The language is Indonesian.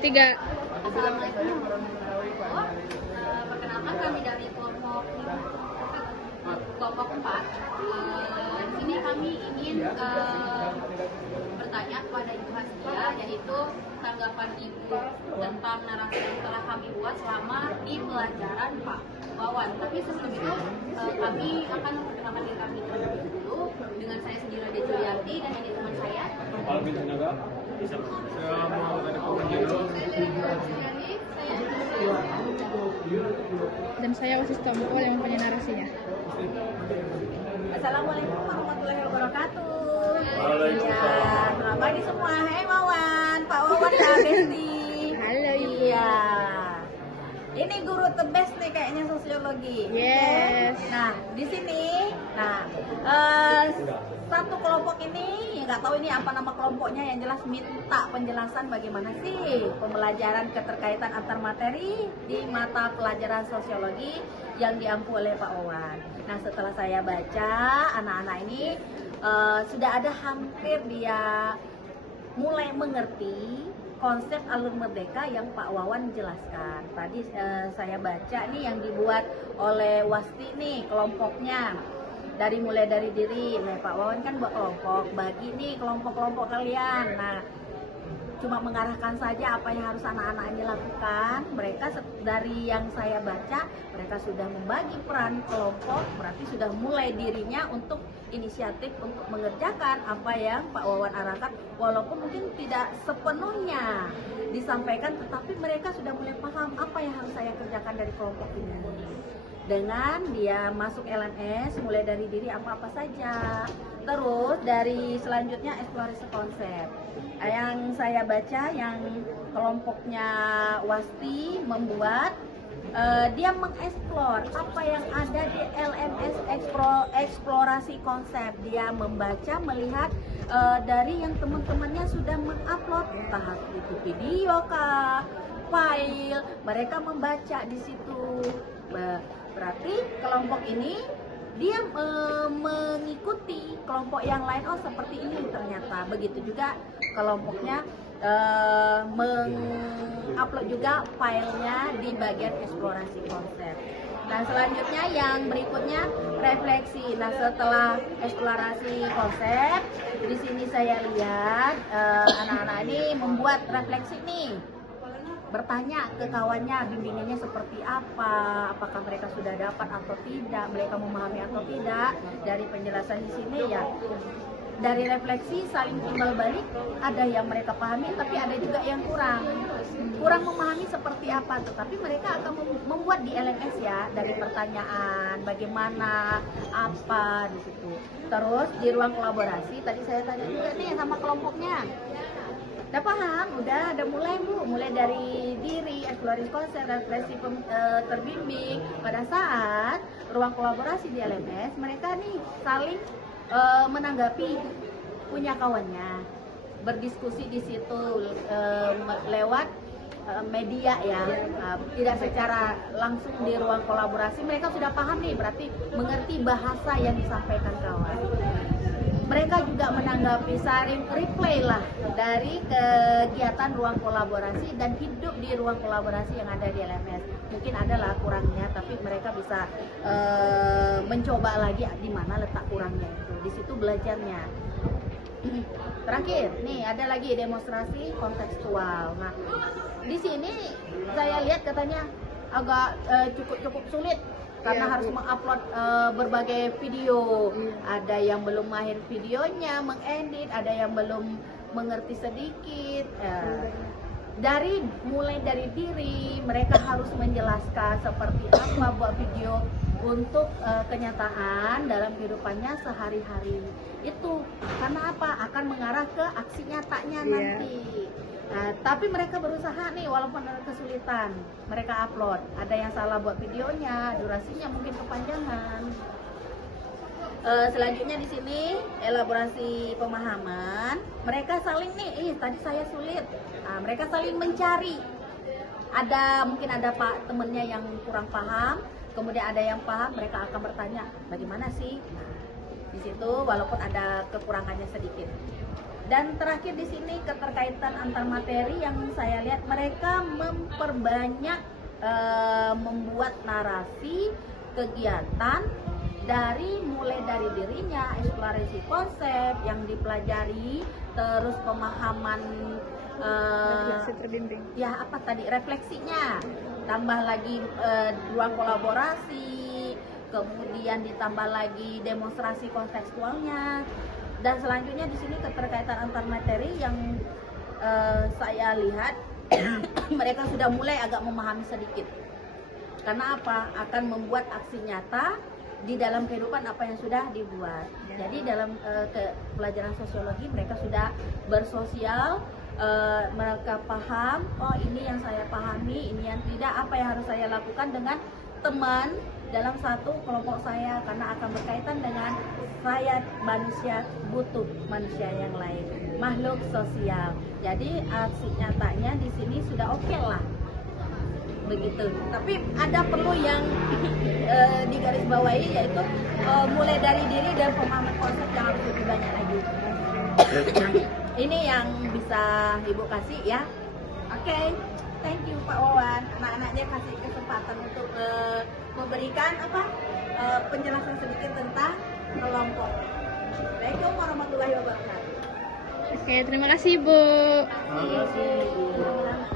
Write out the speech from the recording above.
Tiga. Assalamualaikum warahmatullahi wabarakatuh. Perkenalkan kami dari kelompok 4. Di sini kami ingin bertanya kepada Ibu Hastia, yaitu tanggapan Ibu tentang narasi yang telah kami buat selama di pelajaran Pak Wawan. Tapi sebelum itu kami akan memperkenalkan diri kami terlebih dulu dengan saya sendiri Ade Julianti dan ini teman saya. Alvin Sinaga. Saya mau ada dulu. Dan saya Osis Tomko yang punya narasinya. Assalamualaikum warahmatullahi wabarakatuh. Waalaikumsalam. Ya, selamat pagi semua. Hai Wawan, Pak Wawan dan Besti. Halo. Iya. Ini guru the best nih kayaknya sosiologi. Yes. Nah, di sini, satu kelompok ini, nggak tahu ini apa nama kelompoknya, yang jelas minta penjelasan bagaimana sih pembelajaran keterkaitan antar materi di mata pelajaran sosiologi yang diampu oleh Pak Wawan. Nah, setelah saya baca, anak-anak ini sudah ada hampir dia mulai mengerti konsep alur merdeka yang Pak Wawan jelaskan. Tadi saya baca nih yang dibuat oleh Wasti nih kelompoknya. Mulai dari diri. Nah, Pak Wawan kan buat kelompok, bagi nih kelompok-kelompok kalian. Nah, cuma mengarahkan saja apa yang harus anak-anak ini lakukan. Mereka dari yang saya baca, mereka sudah membagi peran kelompok, berarti sudah mulai dirinya untuk inisiatif untuk mengerjakan apa yang Pak Wawan arahkan, walaupun mungkin tidak sepenuhnya disampaikan, tetapi mereka sudah mulai paham apa yang harus saya kerjakan dari kelompok ini. Dengan dia masuk LMS, mulai dari diri apa-apa saja. Terus dari selanjutnya eksplorasi konsep. Yang saya baca yang kelompoknya Wasti membuat, dia mengeksplor apa yang ada di LMS eksplorasi konsep. Dia membaca, melihat dari yang teman-temannya sudah mengupload, entah itu video kah, file, mereka membaca di situ. Berarti kelompok ini dia mengikuti kelompok yang lain, oh seperti ini ternyata. Begitu juga kelompoknya mengupload juga filenya di bagian eksplorasi konsep. Nah, selanjutnya yang berikutnya refleksi. Nah, setelah eksplorasi konsep, di sini saya lihat anak-anak ini membuat refleksi nih. Bertanya ke kawannya, bimbingannya seperti apa, apakah mereka sudah dapat atau tidak, mereka memahami atau tidak. Dari penjelasan di sini ya, dari refleksi saling timbal balik, ada yang mereka pahami tapi ada juga yang kurang memahami seperti apa, tetapi mereka akan membuat di LMS ya, dari pertanyaan bagaimana, apa di situ. Terus di ruang kolaborasi tadi saya tanya juga nih sama kelompoknya, udah paham, udah mulai Bu, mulai dari diri, eksplorasi konsep, refleksi terbimbing. Pada saat ruang kolaborasi di LMS, mereka nih saling menanggapi punya kawannya, berdiskusi di situ lewat media ya, tidak secara langsung di ruang kolaborasi. Mereka sudah paham nih, berarti mengerti bahasa yang disampaikan kawan. Mereka juga menanggapi, saling replay lah dari kegiatan ruang kolaborasi dan hidup di ruang kolaborasi yang ada di LMS. Mungkin adalah kurangnya, tapi mereka bisa mencoba lagi di mana letak kurangnya itu. Di situ belajarnya. Terakhir, nih ada lagi demonstrasi kontekstual. Nah, di sini saya lihat katanya agak cukup sulit. Karena harus mengupload berbagai video. Ada yang belum mahir videonya, mengedit, ada yang belum mengerti sedikit. Mulai dari diri, mereka harus menjelaskan seperti apa buat video untuk kenyataan dalam kehidupannya sehari-hari. Itu karena apa? Akan mengarah ke aksi nyatanya nanti. Nah, tapi mereka berusaha nih, walaupun ada kesulitan, mereka upload. Ada yang salah buat videonya, durasinya mungkin kepanjangan. Selanjutnya di sini elaborasi pemahaman. Mereka saling nih, tadi saya sulit. Nah, mereka saling mencari. Mungkin ada temennya yang kurang paham, kemudian ada yang paham, mereka akan bertanya, bagaimana sih? Nah, di situ walaupun ada kekurangannya sedikit. Dan terakhir di sini keterkaitan antar materi yang saya lihat mereka memperbanyak membuat narasi kegiatan mulai dari dirinya, eksplorasi konsep yang dipelajari, terus pemahaman Refleksi terbimbing. ya apa tadi refleksinya, tambah lagi ruang kolaborasi, kemudian ditambah lagi demonstrasi kontekstualnya, dan selanjutnya di sini keterkaitan antar materi yang saya lihat mereka sudah mulai agak memahami sedikit. Karena apa? Akan membuat aksi nyata di dalam kehidupan apa yang sudah dibuat. Jadi dalam pelajaran sosiologi mereka sudah bersosial, mereka paham, oh ini yang saya pahami, ini yang tidak, apa yang harus saya lakukan dengan teman dalam satu kelompok saya, karena akan berkaitan dengan saya manusia butuh manusia yang lain, makhluk sosial. Jadi aksi nyatanya di sini sudah oke lah. Begitu. Tapi ada perlu yang digarisbawahi, yaitu mulai dari diri dan pemahaman konsep yang harus lebih banyak lagi. Ini yang bisa Ibu kasih ya. Oke, thank you Pak Wawan. Anak-anaknya kasih kesempatan untuk memberikan penjelasan sedikit tentang kelompok. Assalamualaikum warahmatullahi wabarakatuh. Oke, terima kasih Bu. Terima kasih.